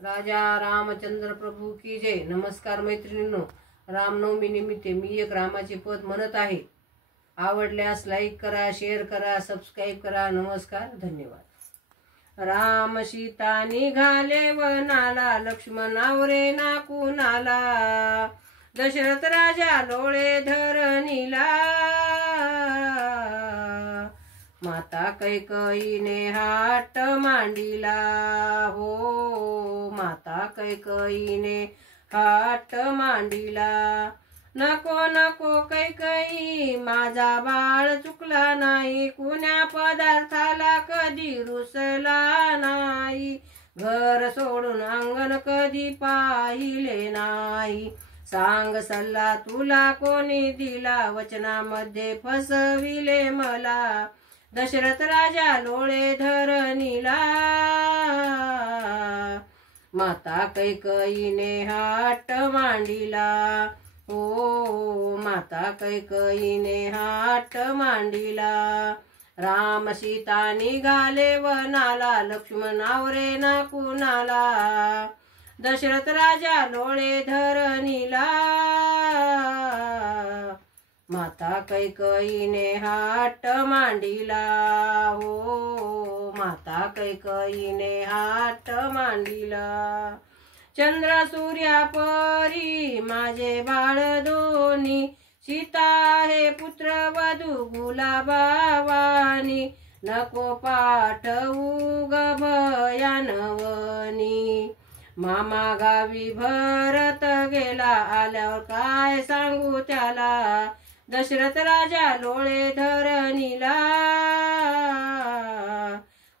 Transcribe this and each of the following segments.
राजा रामचंद्र प्रभू की जय। नमस्कार मैत्रिणींनो, रामनवमी निमित्त मी एक रामाचे पद म्हणत आहे। आवडल्यास लाईक करा, शेअर करा, सबस्क्राईब करा। नमस्कार, धन्यवाद। राम सीता निघाले वनाला, लक्ष्मण आवरे ना कुणाला, दशरथ राजा लोळे धरणीला, माता कैकेयीने हाट मांडिला हो, माता कैकेयीने हाट मांडिला। नको नको कैकेयी माझा बाळ चुकला नाही, कुण्या पदार्थाला कधी रुसला नाही, घर सोडून अंगण कधी पाहिले नाही, सांग सल्ला तुला कोणी दिला, वचनामध्ये फसविले मला, दशरथ राजा लोळे धरणीला, माता कैकेयीने हाट मांडिला हो, माता कैकेयीने हाट मांडिला। राम सीता निघाले वनाला, लक्ष्मण आवरे ना कुणाला, दशरथ राजा लोळे धरणीला, माता कैकेयीने हाट मांडिला हो, माता कैकेयीने हाट मांडिला। चंद्र सूर्या परी माझे बाळ दोन्ही, सीता हे पुत्र वधू गुलाबावानी, नको पाठवू ग भयानवनी, मामा गावी भरत गेला, आल्यावर काय सांगू त्याला, दशरथ राजा लोळे धरणीला,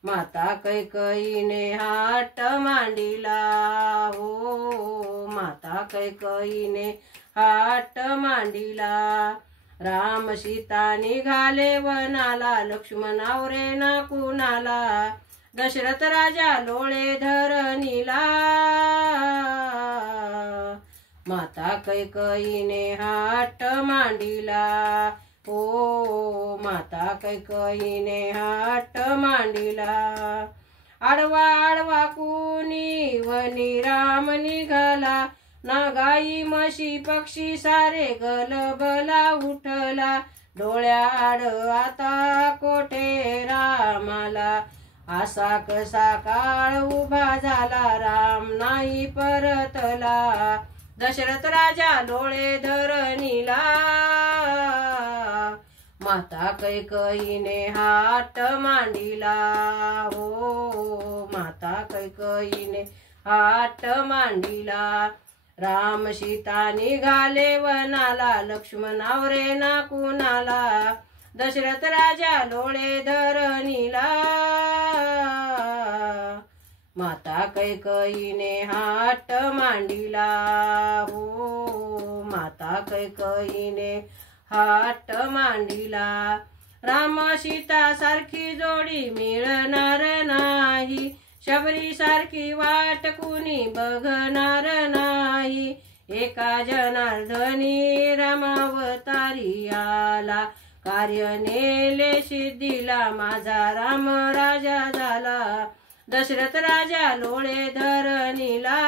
माता कैकेयीने हाट मांडिला हो, माता कैकेयीने हाट मांडिला। राम सीता निघाले वनाला, लक्ष्मण आवरे ना कुणाला, दशरथ राजा लोळे धरणीला, माता कैकेयीने हाट मांडिला हो, माता कैकेयीने हाट मांडिला। आडवा आडवा कुणी वनी राम निघाला, ना गाई म्हशी पक्षी सारे गलबला उठला, डोळ्याआड आता कोठे रामाला, असा कसा काळ उभा झाला, राम नाही परतला, दशरथ राजा लोळे धरणीला, माता कैकेयीने हाट मांडिला हो, माता कैकेयीने हाट मांडिला। राम सीता निघाले वनाला, लक्ष्मण आवरे ना कुणाला, दशरथ राजा लोळे धरणीला, माता कैकेयीने हाट मांडिला हो, माता कैकेयीने हाट मांडिला। राम सीता सारखी जोडी मिळणार नाही, शबरी सारखी वाट कुणी बघणार नाही, एका जनार्दनी रामावतारी आला, कार्य नेले सिद्धीला, माझा राम राजा झाला, दशरथ राजा लोळे धरणीला,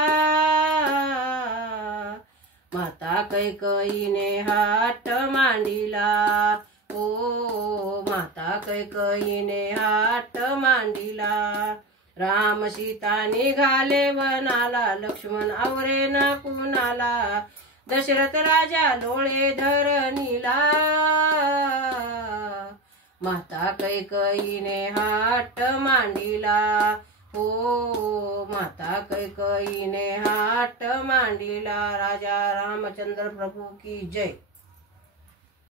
माता कैकेयीने हाट मांडिला हो, माता कैकेयीने हाट मांडिला। राम सीता निघाले वनाला, लक्ष्मण आवरे ना कुणाला, दशरथ राजा लोळे धरणीला, माता कैकेयीने हाट मांडिला हो, माता कैकेयीने हाट मांडिला। राजा रामचंद्र प्रभू की जय।